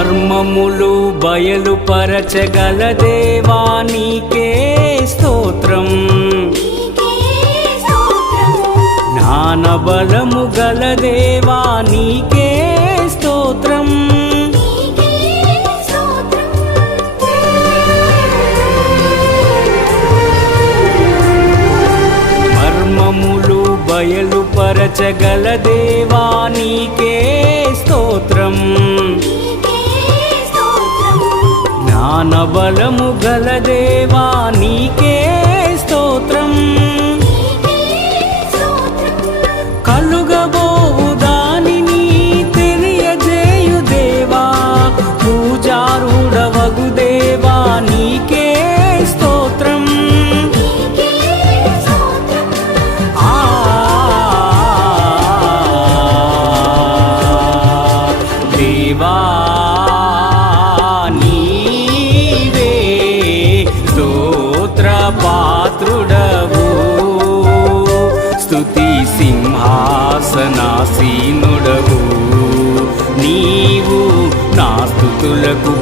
మర్మములు బయలుపరచగల దేవా నీకే స్తోత్రం జ్ఞానబలము గల దేవా నీకే స్తోత్రం మర్మములు బయలుపరచగల దేవా నీకే స్తోత్రం జ్ఞానబలము గల దేవా నీకే స్తోత్రం కలుగబోవు దానిని తెలియజేయు దేవా పూజారుడవగు దేవా నీకే స్తోత్రం దేవా పాత్రుడవు స్తుతి సింహాసనాసీనుడవు నీవు నా స్తుతులకు